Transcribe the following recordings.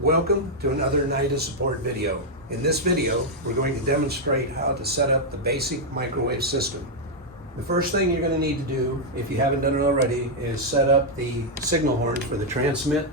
Welcome to another NIDA support video. In this video, we're going to demonstrate how to set up the basic microwave system. The first thing you're going to need to do, if you haven't done it already, is set up the signal horns for the transmit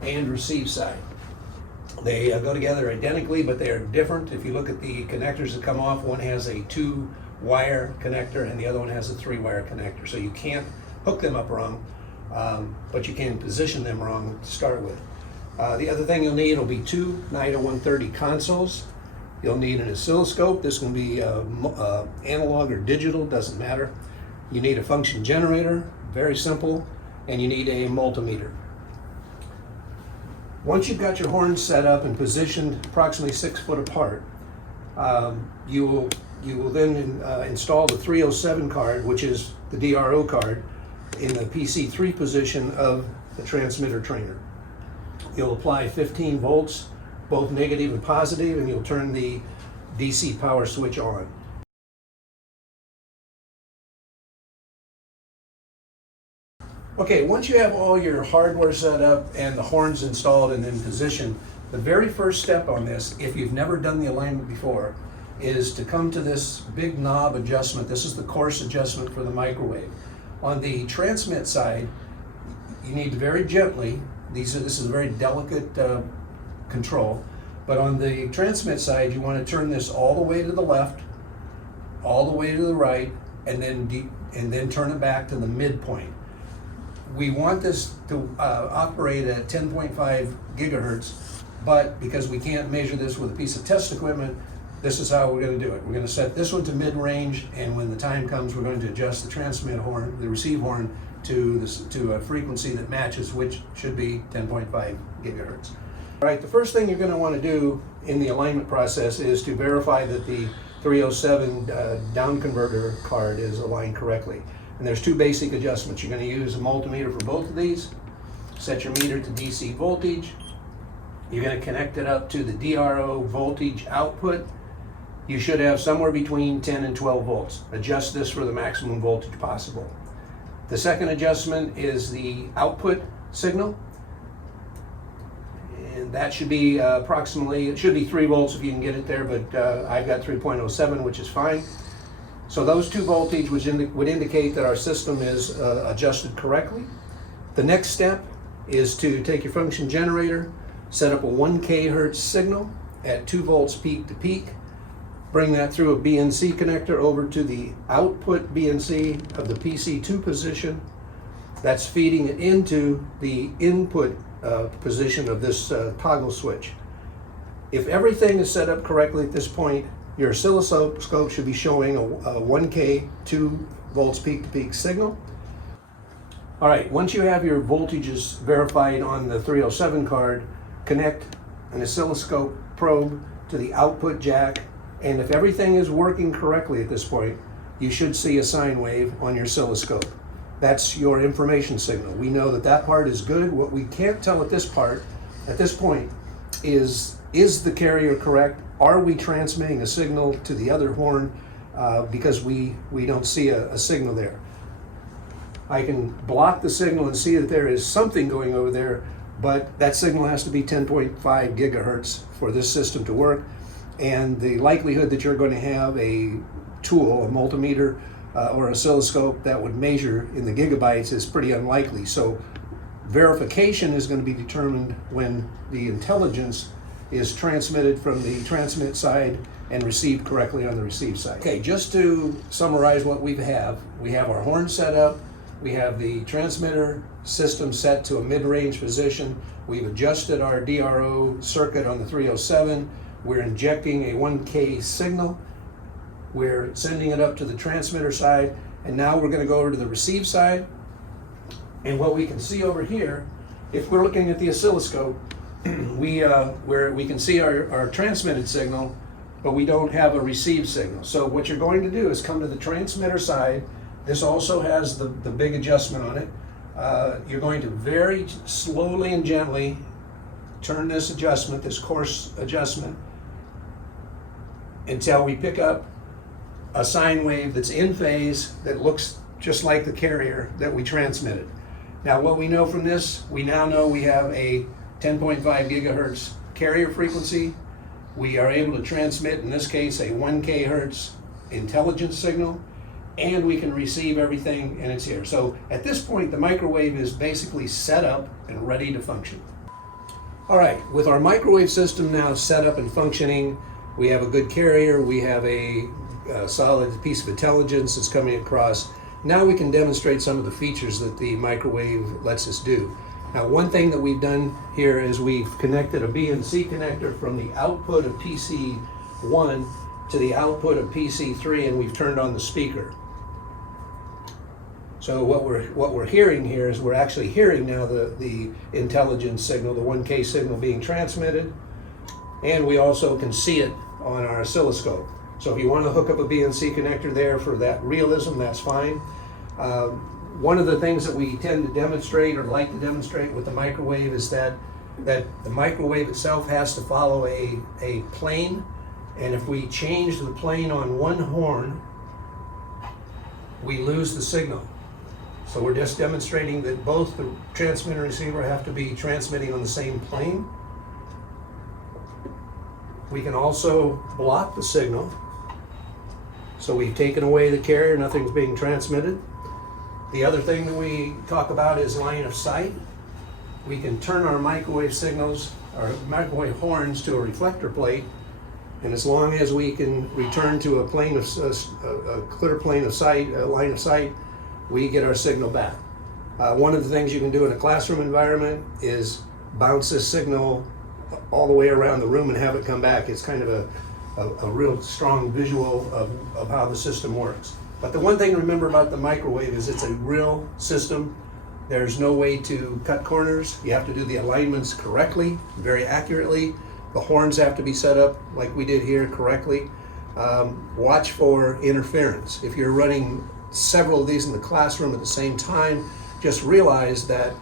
and receive side. They go together identically, but they are different. If you look at the connectors that come off, one has a 2-wire connector and the other one has a 3-wire connector. So you can't hook them up wrong, but you can position them wrong to start with. The other thing you'll need will be 2 NIDA 130 consoles. You'll need an oscilloscope. This can be analog or digital, doesn't matter. You need a function generator, very simple, and you need a multimeter. Once you've got your horns set up and positioned approximately 6 foot apart, you will then install the 307 card, which is the DRO card, in the PC3 position of the transmitter trainer. You'll apply 15 volts, both negative and positive, and you'll turn the DC power switch on. Okay, once you have all your hardware set up and the horns installed and in position, the very first step on this, if you've never done the alignment before, is to come to this big knob adjustment. This is the coarse adjustment for the microwave. On the transmit side, you need to very gently, this is a very delicate control, but on the transmit side, you want to turn this all the way to the left, all the way to the right, and then turn it back to the midpoint. We want this to operate at 10.5 gigahertz, but because we can't measure this with a piece of test equipment, this is how we're going to do it. We're going to set this one to mid-range, and when the time comes, we're going to adjust the transmit horn, the receive horn, to a frequency that matches, which should be 10.5 gigahertz. All right, the first thing you're going to want to do in the alignment process is to verify that the 307 down converter card is aligned correctly. And there's 2 basic adjustments. You're going to use a multimeter for both of these. Set your meter to DC voltage. You're going to connect it up to the DRO voltage output. You should have somewhere between 10 and 12 volts. Adjust this for the maximum voltage possible. The second adjustment is the output signal. And that should be approximately, it should be 3 volts if you can get it there, but I've got 3.07, which is fine. So those 2 voltage would indicate that our system is adjusted correctly. The next step is to take your function generator, set up a 1 kHz signal at 2 volts peak to peak, bring that through a BNC connector over to the output BNC of the PC2 position. That's feeding it into the input position of this toggle switch. If everything is set up correctly at this point, your oscilloscope should be showing a 1K 2 volts peak to peak signal. All right, once you have your voltages verified on the 307 card, connect an oscilloscope probe to the output jack, and if everything is working correctly at this point, you should see a sine wave on your oscilloscope. That's your information signal. We know that that part is good. What we can't tell at this point, is the carrier correct? Are we transmitting a signal to the other horn because we don't see a signal there? I can block the signal and see that there is something going over there, but that signal has to be 10.5 gigahertz for this system to work. And the likelihood that you're going to have a tool, a multimeter or oscilloscope that would measure in the gigabytes is pretty unlikely. So verification is going to be determined when the intelligence is transmitted from the transmit side and received correctly on the receive side. Okay, just to summarize what we have our horn set up, we have the transmitter system set to a mid-range position, we've adjusted our DRO circuit on the 307, we're injecting a 1K signal, we're sending it up to the transmitter side, and now we're going to go over to the receive side. And what we can see over here, if we're looking at the oscilloscope, where we can see our transmitted signal, but we don't have a received signal. So what you're going to do is come to the transmitter side. This also has the big adjustment on it. You're going to very slowly and gently turn this adjustment, this coarse adjustment, until we pick up a sine wave that's in phase that looks just like the carrier that we transmitted. Now what we know from this, we now know we have a 10.5 gigahertz carrier frequency. We are able to transmit, in this case, a 1 kHz intelligence signal, and we can receive everything, and it's here. So at this point, the microwave is basically set up and ready to function. All right, with our microwave system now set up and functioning, we have a good carrier, we have a solid piece of intelligence that's coming across. Now we can demonstrate some of the features that the microwave lets us do. Now, one thing that we've done here is we've connected a BNC connector from the output of PC1 to the output of PC3, and we've turned on the speaker. So what we're hearing here is we're actually hearing now the intelligence signal, the 1K signal being transmitted, and we also can see it on our oscilloscope. So if you want to hook up a BNC connector there for that realism, that's fine. One of the things that we tend to demonstrate or like to demonstrate with the microwave is that the microwave itself has to follow a plane, and if we change the plane on one horn, we lose the signal. So we're just demonstrating that both the transmitter and receiver have to be transmitting on the same plane. We can also block the signal. So we've taken away the carrier, nothing's being transmitted. The other thing that we talk about is line of sight. We can turn our microwave signals, our microwave horns, to a reflector plate, and as long as we can return to a plane of a clear plane of sight, a line of sight, we get our signal back. One of the things you can do in a classroom environment is bounce this signal all the way around the room and have it come back. It's kind of a real strong visual of how the system works. But the one thing to remember about the microwave is it's a real system. There's no way to cut corners. You have to do the alignments correctly, very accurately. The horns have to be set up like we did here correctly. Watch for interference. If you're running several of these in the classroom at the same time, just realize that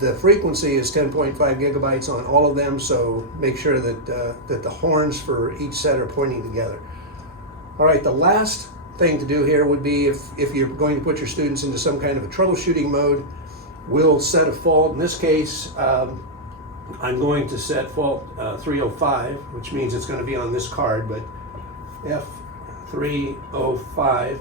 the frequency is 10.5 gigabytes on all of them, so make sure that the horns for each set are pointing together. All right, the last thing to do here would be if you're going to put your students into some kind of a troubleshooting mode, we'll set a fault. In this case, I'm going to set fault 305, which means it's going to be on this card, but F305.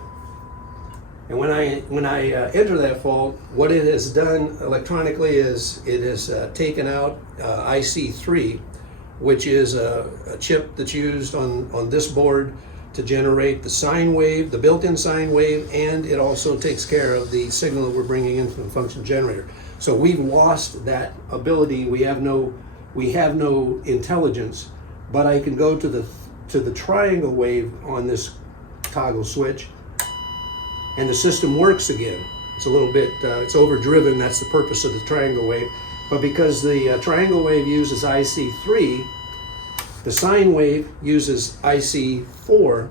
And when I enter that fault, what it has done electronically is it has taken out IC3, which is a chip that's used on this board to generate the sine wave, the built-in sine wave, and it also takes care of the signal that we're bringing in from the function generator. So we've lost that ability. We have no intelligence, but I can go to the triangle wave on this toggle switch, and the system works again. It's a little bit, it's overdriven, that's the purpose of the triangle wave. But because the triangle wave uses IC3, the sine wave uses IC4,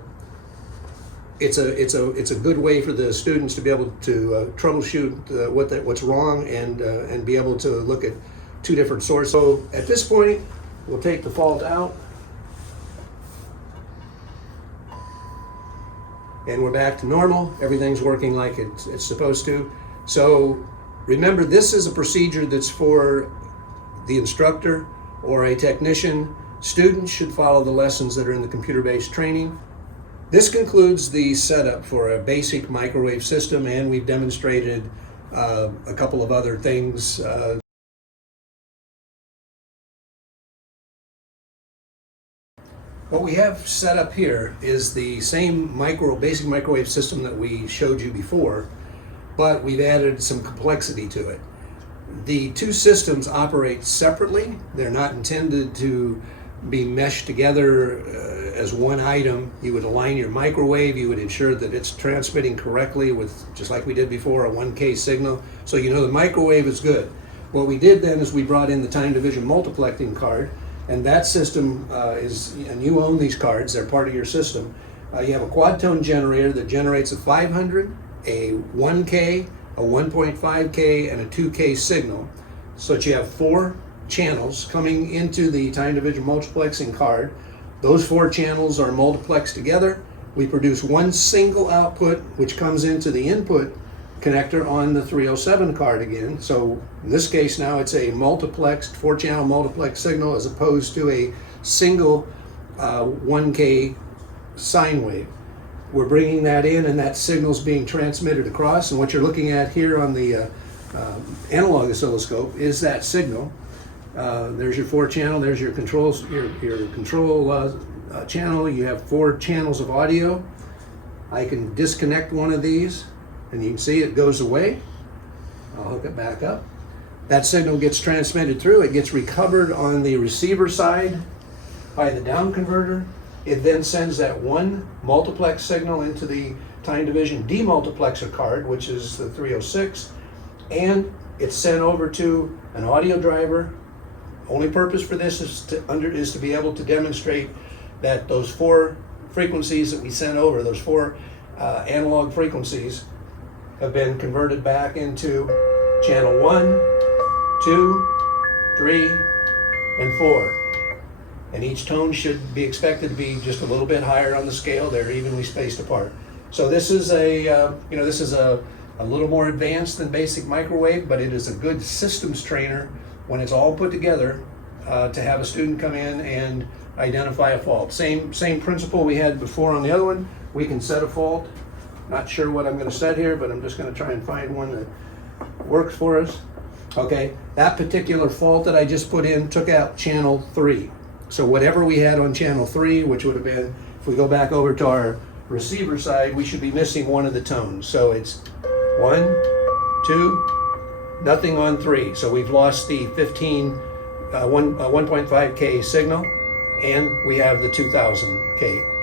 it's a good way for the students to be able to troubleshoot what's wrong and be able to look at two different sources. So at this point, we'll take the fault out, and we're back to normal. Everything's working like it's supposed to. So remember, this is a procedure that's for the instructor or a technician. Students should follow the lessons that are in the computer-based training. This concludes the setup for a basic microwave system, and we've demonstrated a couple of other things. What we have set up here is the same basic microwave system that we showed you before, but we've added some complexity to it. The two systems operate separately. They're not intended to be meshed together as one item. You would align your microwave, you would ensure that it's transmitting correctly with, just like we did before, a 1K signal, so you know the microwave is good. What we did then is we brought in the time division multiplexing card, and that system and you own these cards, they're part of your system. You have a quad tone generator that generates a 500, a 1K, a 1.5K, and a 2K signal, so that you have 4 channels coming into the time division multiplexing card. Those 4 channels are multiplexed together. We produce one single output which comes into the input connector on the 307 card again. So in this case now it's a multiplexed, 4-channel multiplex signal as opposed to a single 1K sine wave. We're bringing that in and that signal's being transmitted across, and what you're looking at here on the analog oscilloscope is that signal. There's your 4-channel, there's your controls, your control channel. You have 4 channels of audio. I can disconnect one of these and you can see it goes away. I'll hook it back up. That signal gets transmitted through, it gets recovered on the receiver side by the down converter. It then sends that one multiplex signal into the time division demultiplexer card, which is the 306, and it's sent over to an audio driver. Only purpose for this is to be able to demonstrate that those 4 frequencies that we sent over, those 4 analog frequencies, have been converted back into channel 1, 2, 3, and 4. And each tone should be expected to be just a little bit higher on the scale. They're evenly spaced apart. So this is a little more advanced than basic microwave, but it is a good systems trainer when it's all put together to have a student come in and identify a fault. Same principle we had before on the other one. We can set a fault. Not sure what I'm going to set here, but I'm just going to try and find one that works for us. Okay, that particular fault that I just put in took out channel 3. So whatever we had on channel 3, which would have been, if we go back over to our receiver side, we should be missing one of the tones. So it's 1, 2, nothing on 3. So we've lost the 1.5K signal, and we have the 2000K.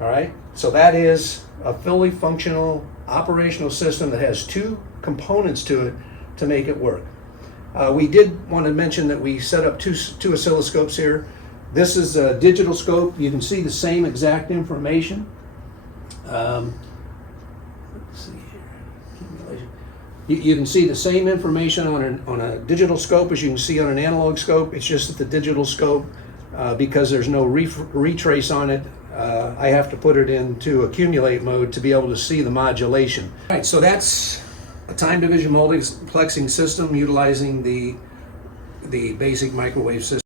All right, so that is a fully functional operational system that has 2 components to it to make it work. We did want to mention that we set up two oscilloscopes here. This is a digital scope. You can see the same exact information. Let's see here. You can see the same information on a digital scope as you can see on an analog scope. It's just that the digital scope, because there's no retrace on it, I have to put it into accumulate mode to be able to see the modulation. All right, so that's a time division multiplexing system utilizing the basic microwave system.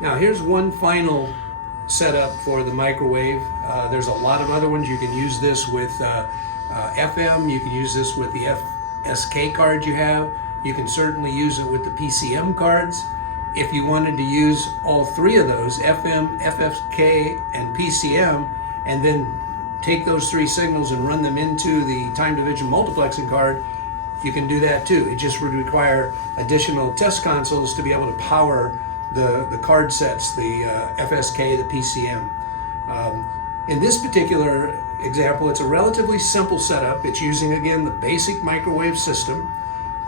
Now here's one final setup for the microwave. There's a lot of other ones. You can use this with FM, you can use this with the FSK card you have. You can certainly use it with the PCM cards. If you wanted to use all 3 of those, FM, FSK, and PCM, and then take those 3 signals and run them into the time division multiplexing card, you can do that too. It just would require additional test consoles to be able to power the card sets, the FSK, the PCM. In this particular example, it's a relatively simple setup. It's using, again, the basic microwave system.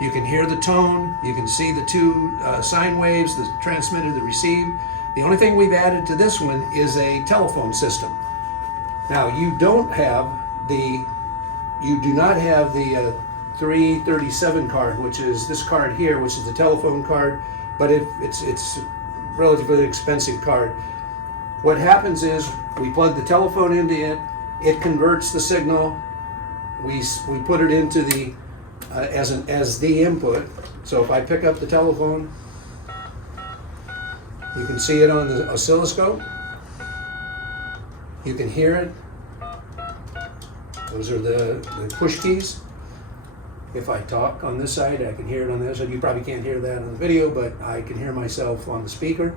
You can hear the tone, you can see the 2 sine waves, the transmitted, the received. The only thing we've added to this one is a telephone system. Now you do not have the 337 card, which is this card here, which is the telephone card, but it's a relatively expensive card. What happens is we plug the telephone into it, it converts the signal, we put it into the as the input. So if I pick up the telephone, you can see it on the oscilloscope. You can hear it. Those are the push keys. If I talk on this side, I can hear it on this side. You probably can't hear that on the video, but I can hear myself on the speaker.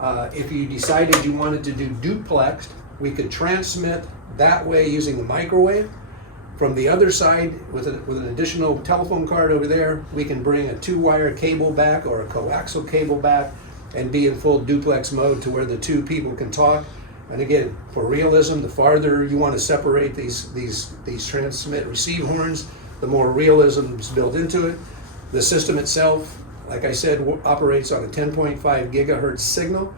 If you decided you wanted to do duplexed, we could transmit that way using the microwave. From the other side, with an additional telephone card over there, we can bring a 2-wire cable back or a coaxial cable back and be in full duplex mode to where the 2 people can talk. And again, for realism, the farther you want to separate these transmit receive horns, the more realism is built into it. The system itself, like I said, operates on a 10.5 gigahertz signal,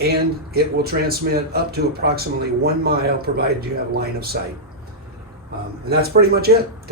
and it will transmit up to approximately 1 mile provided you have line of sight. And that's pretty much it.